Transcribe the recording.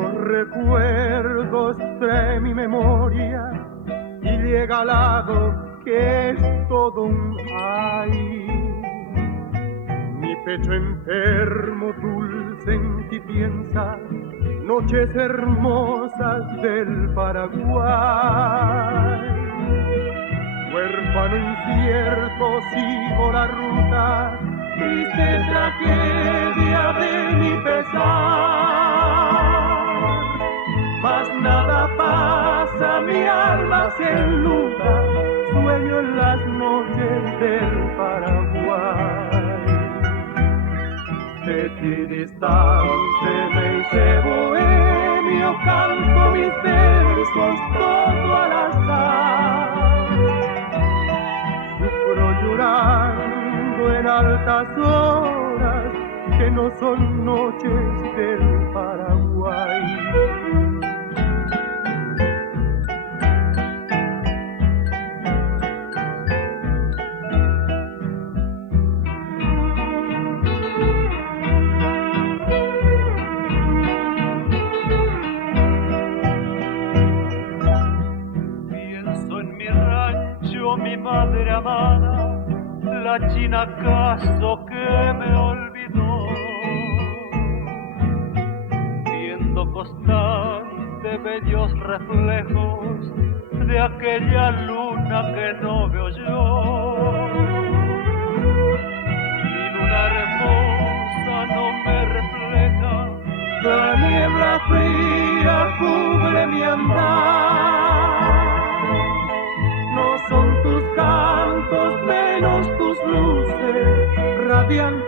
Los recuerdos de mi memoria y llega al lado que es todo un ay. Mi pecho enfermo, dulce en ti piensa, noches hermosas del Paraguay. Huérfano incierto sigo la ruta, triste tragedia de mi pesar. Mas nada pasa, mi alma se enluta, sueño en las noches del Paraguay. De ti distante me hice bohemio, canto mis versos todo al azar. Sufro llorando en altas horas que no son noches del Paraguay. Mi madre amada, la china acaso que me olvidó, viendo constante bellos reflejos de aquella luna que no veo yo. Mi luna hermosa no me refleja, la niebla fría cubre mi andar. No son tus cantos menos tus luces, radian